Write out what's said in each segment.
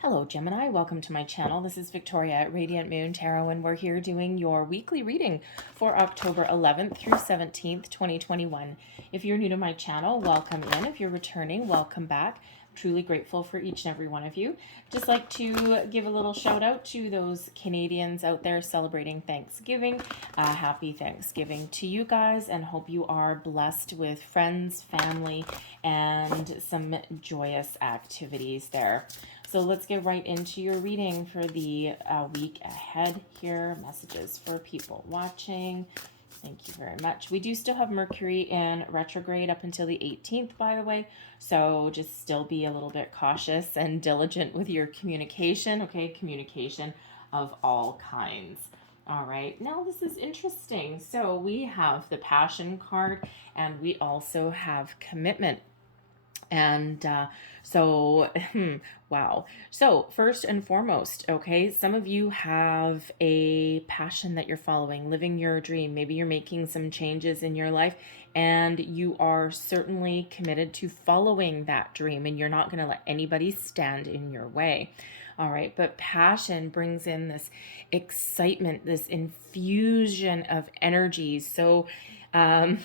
Hello, Gemini. Welcome to my channel. This is Victoria at Radiant Moon Tarot, and we're here doing your weekly reading for October 11th through 17th, 2021. If you're new to my channel, welcome in. If you're returning, welcome back. Truly grateful for each and every one of you. Just like to give a little shout out to those Canadians out there celebrating Thanksgiving. Happy Thanksgiving to you guys, and hope you are blessed with friends, family, and some joyous activities there. So let's get right into your reading for the week ahead here. Messages for people watching. Thank you very much. We do still have Mercury in retrograde up until the 18th, by the way. So just still be a little bit cautious and diligent with your communication. Okay, communication of all kinds. All right, now this is interesting. So we have the Passion card, and we also have Commitment. And wow. So first and foremost, okay, some of you have a passion that you're following, living your dream. Maybe you're making some changes in your life, and you are certainly committed to following that dream, and you're not going to let anybody stand in your way. All right, but passion brings in this excitement, this infusion of energy. So um,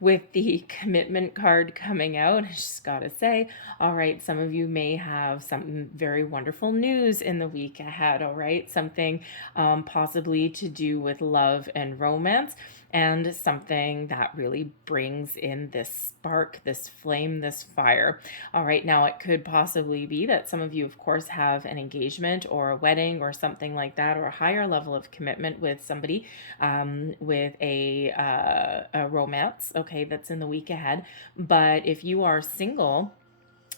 with the Commitment card coming out, I just gotta say, all right, some of you may have some very wonderful news in the week ahead. All right, something possibly to do with love and romance, and something that really brings in this spark, this flame, this fire. All right, now it could possibly be that some of you, of course, have an engagement or a wedding or something like that, or a higher level of commitment with somebody, with a romance, okay, that's in the week ahead. But if you are single,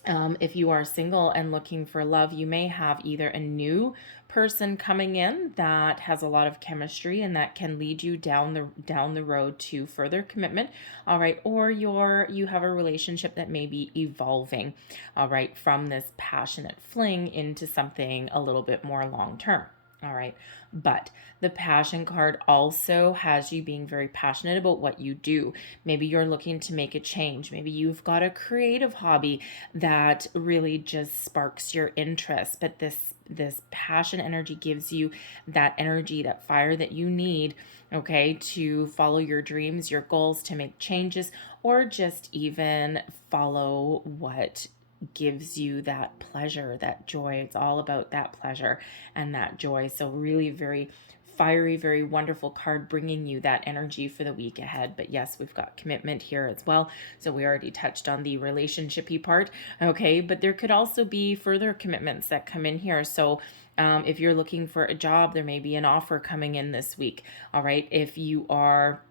and looking for love, you may have either a new person coming in that has a lot of chemistry and that can lead you down the road to further commitment. All right, or you have a relationship that may be evolving, all right, from this passionate fling into something a little bit more long term. All right. But the Passion card also has you being very passionate about what you do. Maybe you're looking to make a change. Maybe you've got a creative hobby that really just sparks your interest. But this passion energy gives you that energy, that fire that you need, okay, to follow your dreams, your goals, to make changes, or just even follow what gives you that pleasure, that joy. It's all about that pleasure and that joy. So really very fiery, very wonderful card, bringing you that energy for the week ahead. But yes, we've got Commitment here as well. So we already touched on the relationshipy part. Okay, but there could also be further commitments that come in here. So if you're looking for a job, there may be an offer coming in this week. All right, if you are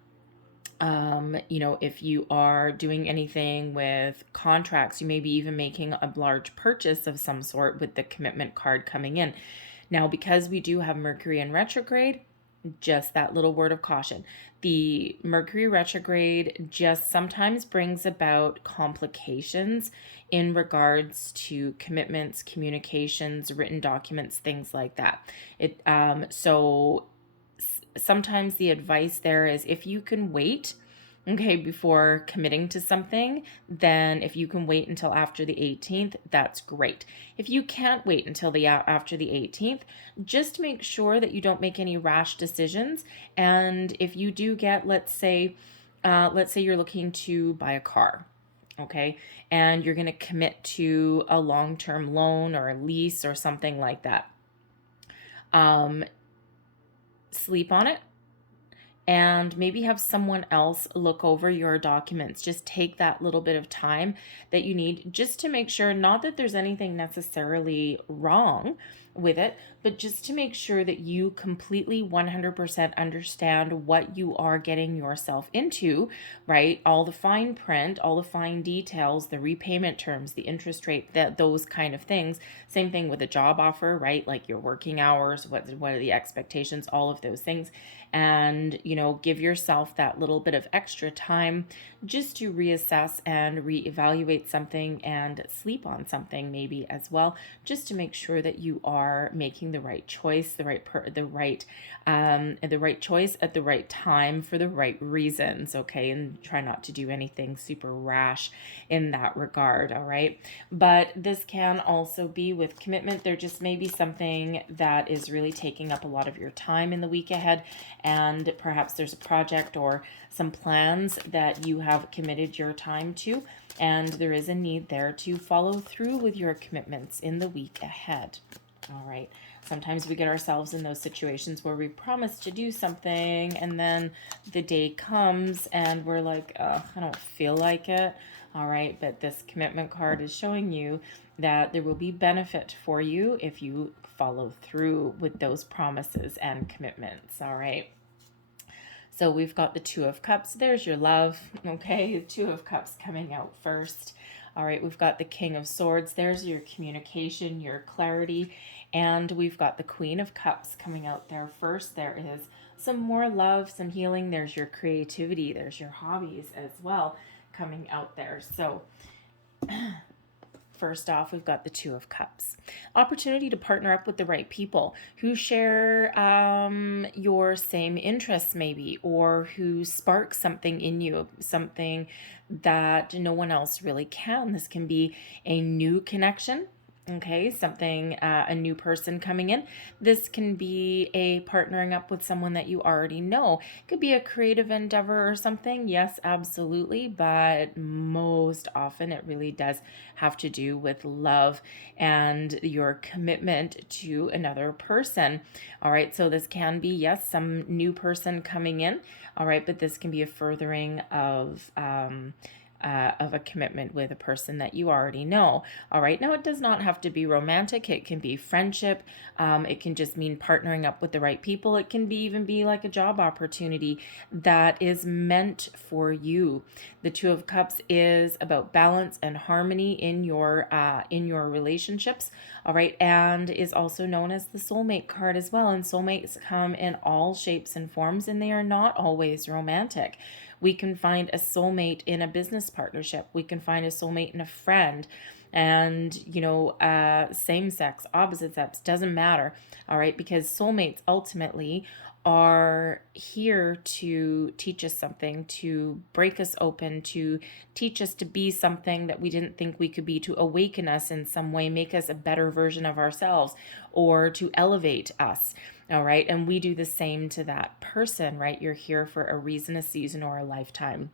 if you are doing anything with contracts, you may be even making a large purchase of some sort with the Commitment card coming in. Now, because we do have Mercury in retrograde, just that little word of caution. The Mercury retrograde just sometimes brings about complications in regards to commitments, communications, written documents, things like that. Sometimes the advice there is, if you can wait, okay, before committing to something, then if you can wait until after the 18th, that's great. If you can't wait until after the 18th, just make sure that you don't make any rash decisions. And if you do get, let's say you're looking to buy a car, okay, and you're going to commit to a long-term loan or a lease or something like that. Sleep on it, and maybe have someone else look over your documents. Just take that little bit of time that you need just to make sure, not that there's anything necessarily wrong with it, but just to make sure that you completely 100% understand what you are getting yourself into, right? All the fine print, all the fine details, the repayment terms, the interest rate, those kind of things. Same thing with a job offer, right? Like your working hours, what are the expectations, all of those things. And give yourself that little bit of extra time just to reassess and reevaluate something and sleep on something maybe as well, just to make sure that you are making the right choice, the right choice at the right time for the right reasons, okay? And try not to do anything super rash in that regard, all right? But this can also be with commitment. There just may be something that is really taking up a lot of your time in the week ahead, and perhaps there's a project or some plans that you have committed your time to, and there is a need there to follow through with your commitments in the week ahead. All right. Sometimes we get ourselves in those situations where we promise to do something and then the day comes and we're like, I don't feel like it. All right. But this commitment card is showing you that there will be benefit for you if you follow through with those promises and commitments. All right. So we've got the Two of Cups. There's your love. Okay. Two of Cups coming out first. All right, we've got the King of Swords. There's your communication, your clarity. And we've got the Queen of Cups coming out there first. There is some more love, some healing. There's your creativity. There's your hobbies as well coming out there. So first off, we've got the Two of Cups. Opportunity to partner up with the right people who share your same interests maybe, or who spark something in you, something that no one else really can. This can be a new connection. Okay, something, a new person coming in. This can be a partnering up with someone that you already know. It could be a creative endeavor or something. Yes, absolutely. But most often it really does have to do with love and your commitment to another person. All right, so this can be, yes, some new person coming in. All right, but this can be a furthering of a commitment with a person that you already know. All right. Now, it does not have to be romantic. It can be friendship. It can just mean partnering up with the right people. It can even be like a job opportunity that is meant for you. The Two of Cups is about balance and harmony in your relationships. All right. And is also known as the soulmate card as well. And soulmates come in all shapes and forms, and they are not always romantic. We can find a soulmate in a business partnership. We can find a soulmate in a friend. And, same sex, opposite sex, doesn't matter. All right. Because soulmates ultimately are here to teach us something, to break us open, to teach us to be something that we didn't think we could be, to awaken us in some way, make us a better version of ourselves, or to elevate us. All right. And we do the same to that person, right? You're here for a reason, a season, or a lifetime.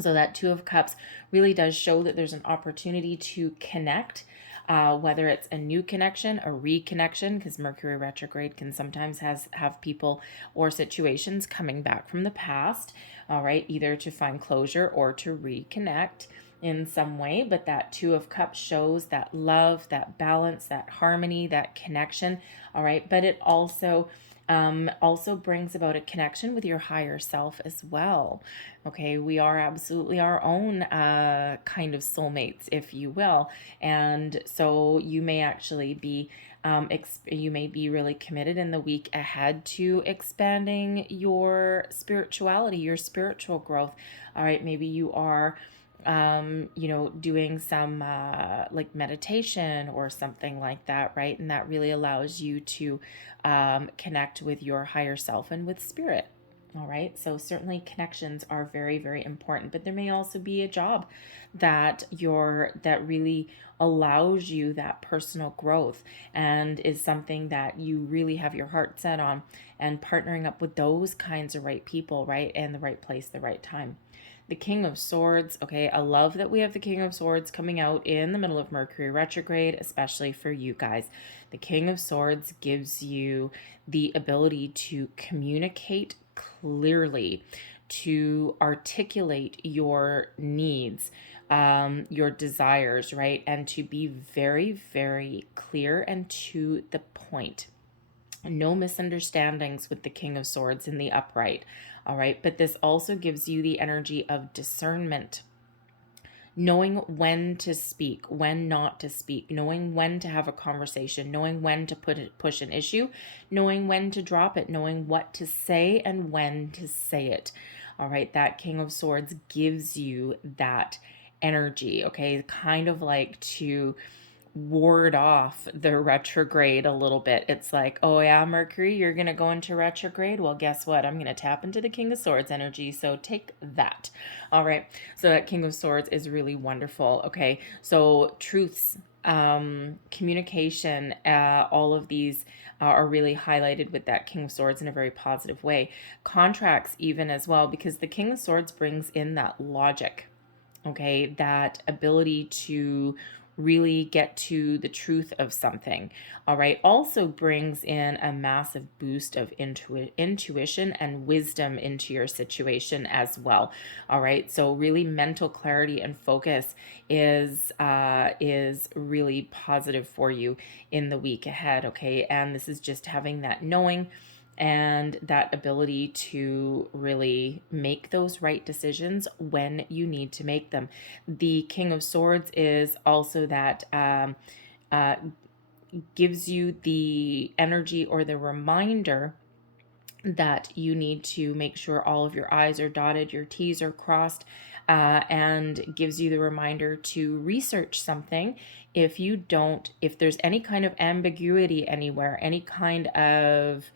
So that Two of Cups really does show that there's an opportunity to connect, whether it's a new connection, a reconnection, because Mercury retrograde can sometimes have people or situations coming back from the past, all right, either to find closure or to reconnect in some way. But that Two of Cups shows that love, that balance, that harmony, that connection, all right. But it also brings about a connection with your higher self as well. Okay, we are absolutely our own kind of soulmates, if you will. And so you may actually be you may be really committed in the week ahead to expanding your spirituality, your spiritual growth. All right, maybe you are doing some like meditation or something like that, right? And that really allows you to connect with your higher self and with spirit. All right. So certainly connections are very, very important, but there may also be a job that really allows you that personal growth and is something that you really have your heart set on, and partnering up with those kinds of right people, right? And the right place, the right time. The King of Swords. Okay, I love that we have the King of Swords coming out in the middle of Mercury retrograde, especially for you guys. The King of Swords gives you the ability to communicate clearly, to articulate your needs, your desires, right? And to be very, very clear and to the point. No misunderstandings with the King of Swords in the upright. All right. But this also gives you the energy of discernment. knowing when to speak, when not to speak, knowing when to have a conversation, knowing when to push an issue, knowing when to drop it, knowing what to say and when to say it. All right, that King of Swords gives you that energy, okay? Kind of like to ward off the retrograde a little bit. It's like, oh yeah, Mercury, you're going to go into retrograde. Well, guess what? I'm going to tap into the King of Swords energy. So take that. All right. So that King of Swords is really wonderful. Okay. So truths, communication, all of these are really highlighted with that King of Swords in a very positive way. Contracts even as well, because the King of Swords brings in that logic, okay, that ability to really get to the truth of something. All right, also brings in a massive boost of intuition and wisdom into your situation as well. All right, so really mental clarity and focus is really positive for you in the week ahead. Okay, and this is just having that knowing and that ability to really make those right decisions when you need to make them. The King of Swords is also that uh, gives you the energy or the reminder that you need to make sure all of your I's are dotted, your T's are crossed, and gives you the reminder to research something. If there's any kind of ambiguity anywhere, any kind of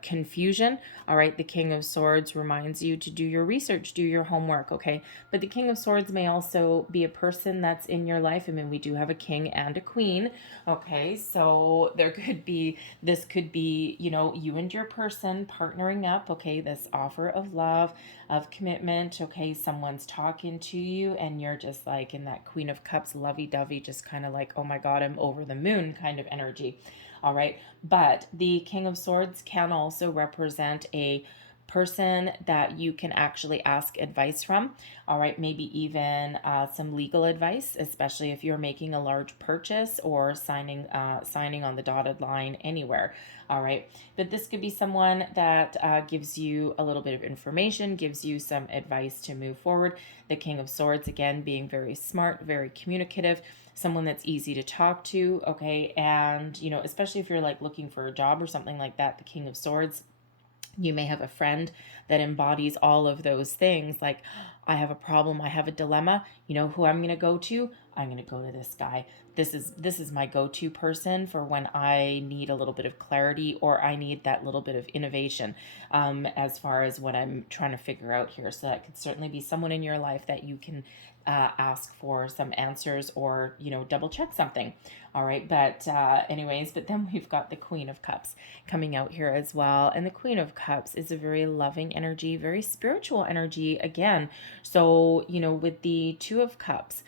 confusion, all right, the King of Swords reminds you to do your research, do your homework, okay? But the King of Swords may also be a person that's in your life. I mean, we do have a king and a queen, okay? So this could be, you and your person partnering up, okay? This offer of love, of commitment, okay? Someone's talking to you and you're just like in that Queen of Cups, lovey-dovey, just kind of like, oh my God, I'm over the moon kind of energy. All right. But the King of Swords can also represent a person that you can actually ask advice from. All right. Maybe even some legal advice, especially if you're making a large purchase or signing on the dotted line anywhere. All right. But this could be someone that gives you a little bit of information, gives you some advice to move forward. The King of Swords, again, being very smart, very communicative, someone that's easy to talk to, okay? And, especially if you're like looking for a job or something like that, the King of Swords, you may have a friend that embodies all of those things. Like, I have a problem, I have a dilemma. You know who I'm going to go to? I'm going to go to this guy. This is my go-to person for when I need a little bit of clarity or I need that little bit of innovation as far as what I'm trying to figure out here. So that could certainly be someone in your life that you can ask for some answers or, double check something. All right. But anyways, but then we've got the Queen of Cups coming out here as well. And the Queen of Cups is a very loving energy, very spiritual energy again. So, with the Two of Cups,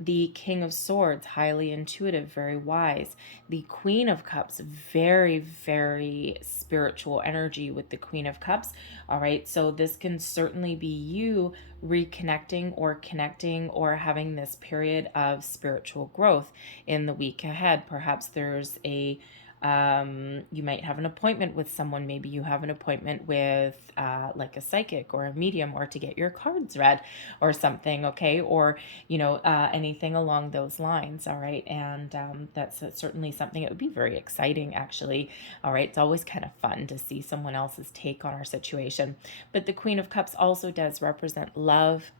the King of Swords, highly intuitive, very wise. The Queen of Cups, very, very spiritual energy with the Queen of Cups. All right, so this can certainly be you reconnecting or connecting or having this period of spiritual growth in the week ahead. Perhaps there's you might have an appointment with someone. Maybe you have an appointment with like a psychic or a medium or to get your cards read or something, okay? Or, anything along those lines, all right? And that's certainly something that would be very exciting, actually, all right? It's always kind of fun to see someone else's take on our situation. But the Queen of Cups also does represent love,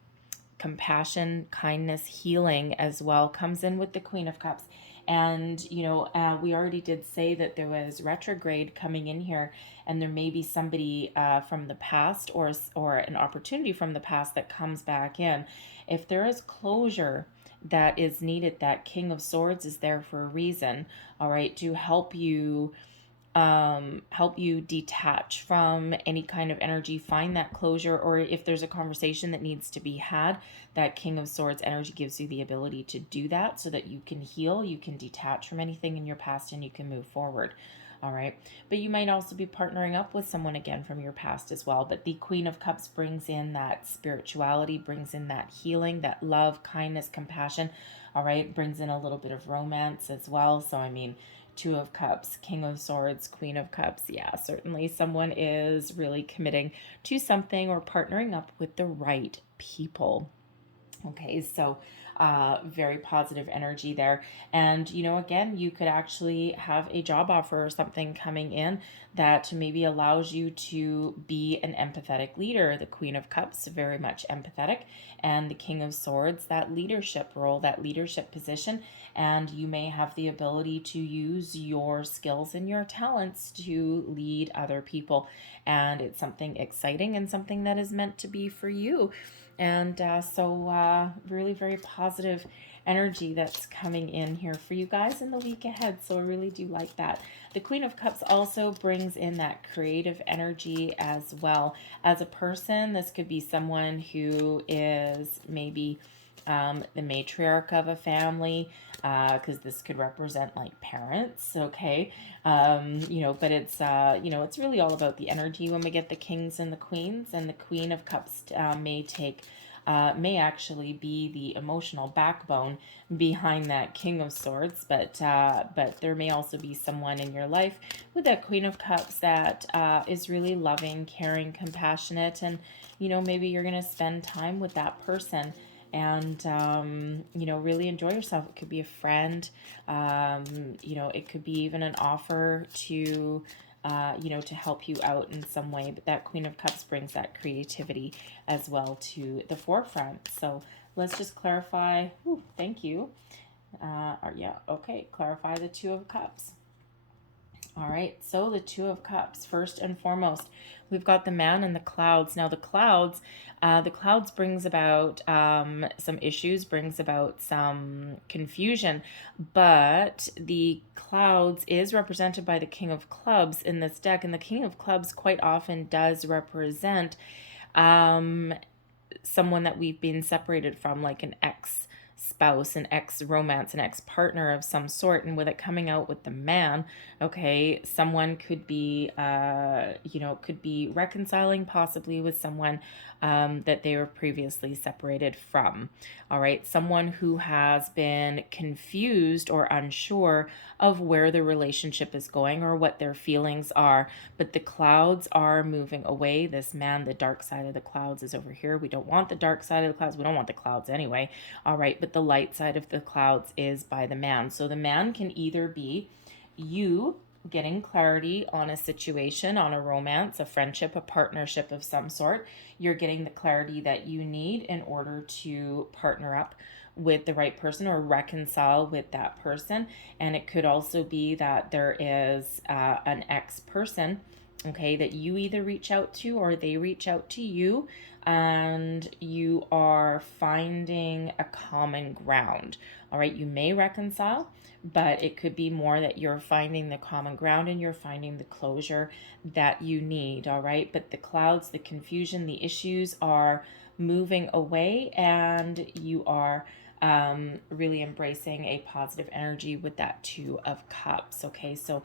compassion, kindness, healing as well, comes in with the Queen of Cups. And, we already did say that there was retrograde coming in here, and there may be somebody from the past or an opportunity from the past that comes back in. If there is closure that is needed, that King of Swords is there for a reason, all right, to help you detach from any kind of energy, find that closure, or if there's a conversation that needs to be had, that King of Swords energy gives you the ability to do that so that you can heal, you can detach from anything in your past, and you can move forward. All right. But you might also be partnering up with someone again from your past as well. But the Queen of Cups brings in that spirituality, brings in that healing, that love, kindness, compassion. All right. Brings in a little bit of romance as well. So, I mean, Two of Cups, King of Swords, Queen of Cups. Yeah, certainly someone is really committing to something or partnering up with the right people. Okay, so very positive energy there. And, again, you could actually have a job offer or something coming in that maybe allows you to be an empathetic leader. The Queen of Cups, very much empathetic, and the King of Swords, that leadership role, that leadership position. And you may have the ability to use your skills and your talents to lead other people. And it's something exciting and something that is meant to be for you. And really very positive energy that's coming in here for you guys in the week ahead. So I really do like that. The Queen of Cups also brings in that creative energy as well. As a person, this could be someone who is maybe the matriarch of a family, because this could represent like parents, okay? But it's really all about the energy when we get the kings and the queens, and the Queen of Cups may actually be the emotional backbone behind that King of Swords, but there may also be someone in your life with that Queen of Cups that is really loving, caring, compassionate, and maybe you're gonna spend time with that person and really enjoy yourself. It could be a friend, it could be even an offer to to help you out in some way. But that Queen of Cups brings that creativity as well to the forefront. So let's just clarify. Ooh, thank you. Okay, clarify the Two of Cups. All right, so the Two of Cups, first and foremost, we've got the Man and the Clouds. Now the clouds brings about some issues, brings about some confusion, but the clouds is represented by the King of Clubs in this deck, and the King of Clubs quite often does represent someone that we've been separated from, like an ex-spouse, an ex-romance, an ex-partner of some sort. And with it coming out with the Man, okay, someone could be could be reconciling possibly with someone that they were previously separated from. All right, someone who has been confused or unsure of where the relationship is going or what their feelings are, but the clouds are moving away. This Man, the dark side of the clouds, is over here. We don't want the dark side of the clouds. We don't want the clouds anyway. All right, but the light side of the clouds is by the Man. So the Man can either be you getting clarity on a situation, on a romance, a friendship, a partnership of some sort. You're getting the clarity that you need in order to partner up with the right person or reconcile with that person. And it could also be that there is an ex-person, okay, that you either reach out to or they reach out to you, and you are finding a common ground. All right, you may reconcile, but it could be more that you're finding the common ground and you're finding the closure that you need. All right, but the clouds, the confusion, the issues are moving away, and you are really embracing a positive energy with that Two of Cups. Okay, so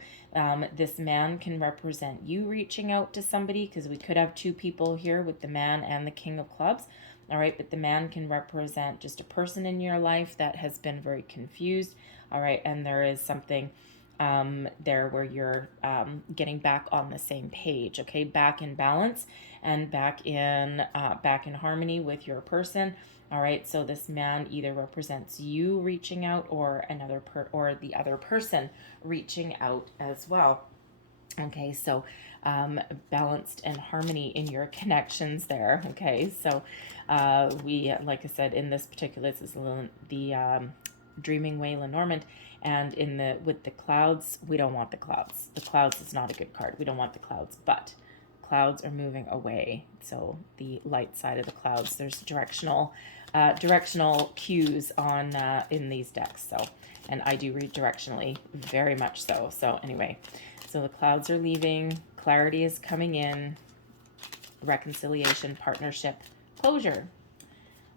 this Man can represent you reaching out to somebody, because we could have two people here with the Man and the King of Clubs. All right, but the Man can represent just a person in your life that has been very confused. All right, and there is something there where you're getting back on the same page. Okay, back in balance and back in harmony with your person. All right, so this Man either represents you reaching out or or the other person reaching out as well. Okay, so balanced and harmony in your connections there. Okay, so like I said, in this particular, this is the Dreaming Way Lenormand, and with the clouds, we don't want the clouds. The clouds is not a good card. We don't want the clouds, but clouds are moving away. So the light side of the clouds, there's directional cues on in these decks. So, and I do read directionally, very much so. So anyway, so the clouds are leaving, clarity is coming in, reconciliation, partnership, closure.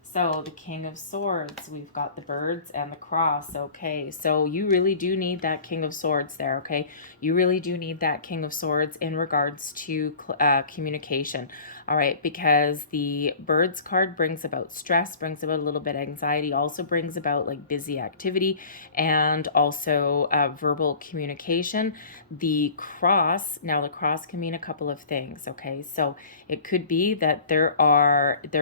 So the King of Swords, we've got the birds and the cross. Okay, so you really do need that King of Swords there, okay? You really do need that King of Swords in regards to communication, all right? Because the birds card brings about stress, brings about a little bit of anxiety, also brings about like busy activity, and also verbal communication. The cross, now the cross can mean a couple of things, okay? So it could be that there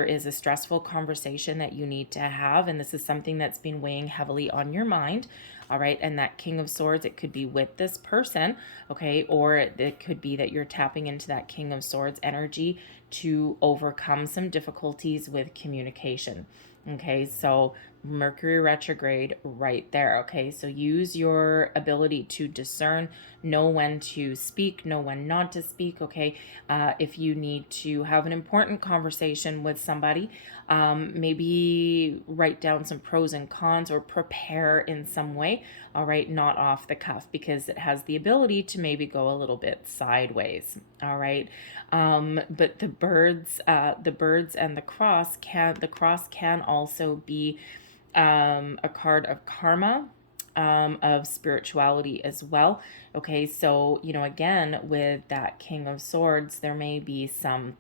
is a stressful conversation conversation that you need to have, and this is something that's been weighing heavily on your mind. All right, and that King of Swords, it could be with this person, okay, or it could be that you're tapping into that King of Swords energy to overcome some difficulties with communication. Okay, so Mercury retrograde right there. Okay, so use your ability to discern, know when to speak, know when not to speak. Okay, if you need to have an important conversation with somebody, maybe write down some pros and cons or prepare in some way. All right, not off the cuff, because it has the ability to maybe go a little bit sideways. All right, but the birds and the cross can also be a card of karma, of spirituality as well. Okay, so, again, with that King of Swords, there may be some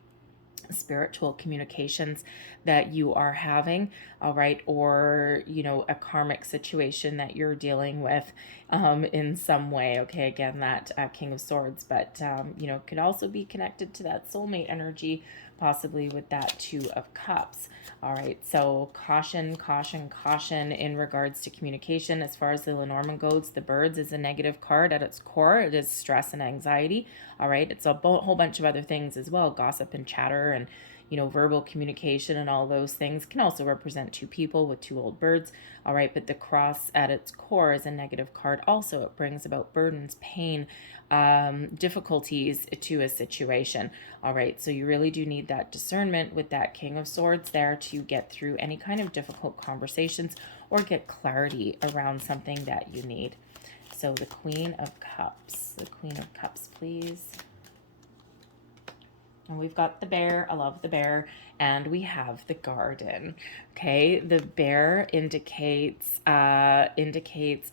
spiritual communications that you are having, all right, or a karmic situation that you're dealing with in some way. Okay, again, that King of Swords, but could also be connected to that soulmate energy, possibly with that Two of Cups. All right, so caution, caution, caution in regards to communication. As far as the Lenormand goes, the birds is a negative card at its core. It is stress and anxiety. All right, it's a whole bunch of other things as well, gossip and chatter and verbal communication and all those things can also represent two people with two old birds. All right, but the cross at its core is a negative card also. It brings about burdens, pain, difficulties to a situation. All right, so you really do need that discernment with that King of Swords there to get through any kind of difficult conversations or get clarity around something that you need. So the Queen of Cups, please. And we've got the bear. I love the bear. And we have the garden. Okay, the bear indicates a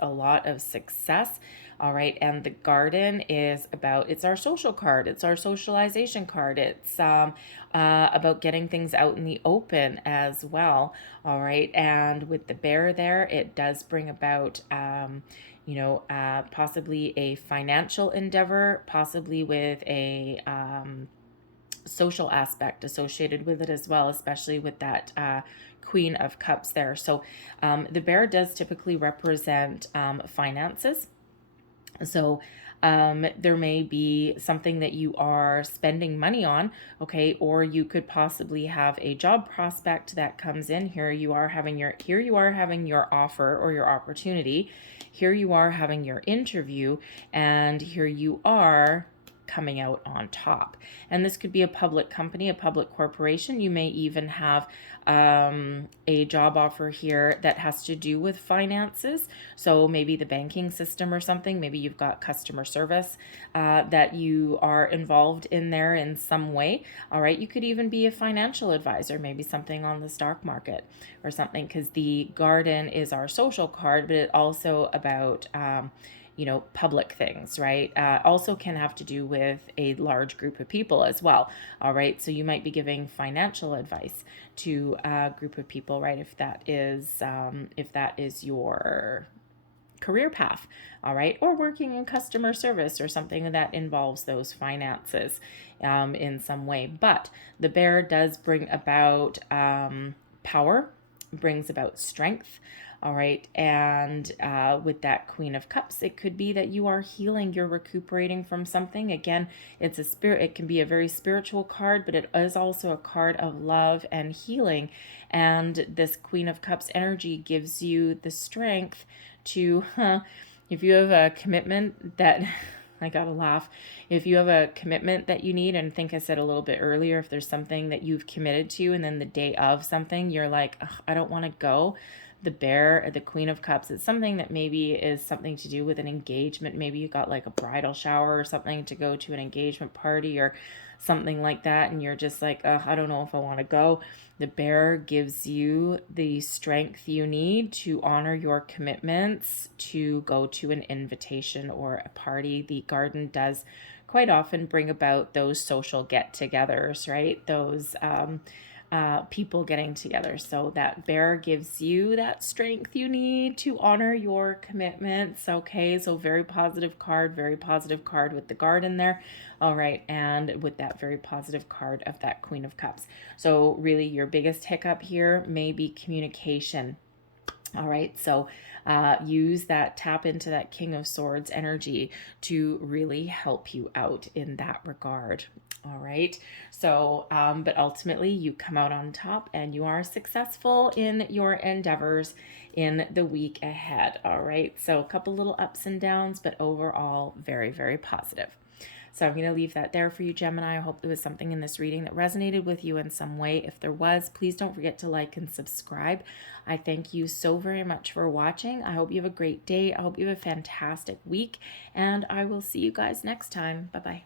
lot of success. All right, and the garden is it's our social card. It's our socialization card. It's about getting things out in the open as well. All right, and with the bear there, it does bring about possibly a financial endeavor, possibly with a social aspect associated with it as well, especially with that Queen of Cups there. So the bear does typically represent finances. So there may be something that you are spending money on, okay, or you could possibly have a job prospect that comes in. Here you are having your offer or your opportunity. Here you are having your interview, and here you are coming out on top. And this could be a public company, a public corporation. You may even have a job offer here that has to do with finances. So maybe the banking system or something. Maybe you've got customer service that you are involved in there in some way. All right, you could even be a financial advisor, maybe something on the stock market or something, because the garden is our social card, but it also about public things, right? Also can have to do with a large group of people as well. All right, so you might be giving financial advice to a group of people, right? If that is your career path, all right, or working in customer service or something that involves those finances in some way. But the bear does bring about power, brings about strength. All right, and with that Queen of Cups, it could be that you are healing, you're recuperating from something. Again, it's a spirit. It can be a very spiritual card, but it is also a card of love and healing. And this Queen of Cups energy gives you the strength to, if you have a commitment that, I gotta laugh, if you have a commitment that you need, and I think I said a little bit earlier, if there's something that you've committed to, and then the day of something, you're like, I don't want to go. The bear, the Queen of Cups, it's something that maybe is something to do with an engagement. Maybe you got like a bridal shower or something to go to an engagement party or something like that, and you're just like, I don't know if I want to go. The bear gives you the strength you need to honor your commitments, to go to an invitation or a party. The garden does quite often bring about those social get-togethers, right? Those people getting together. So that bear gives you that strength you need to honor your commitments. Okay, so very positive card with the guard in there. All right, and with that very positive card of that Queen of Cups. So really your biggest hiccup here may be communication. All right, so use that, tap into that King of Swords energy to really help you out in that regard. All right, so, but ultimately you come out on top and you are successful in your endeavors in the week ahead. All right, so a couple little ups and downs, but overall very, very positive. So I'm going to leave that there for you, Gemini. I hope there was something in this reading that resonated with you in some way. If there was, please don't forget to like and subscribe. I thank you so very much for watching. I hope you have a great day. I hope you have a fantastic week, and I will see you guys next time. Bye-bye.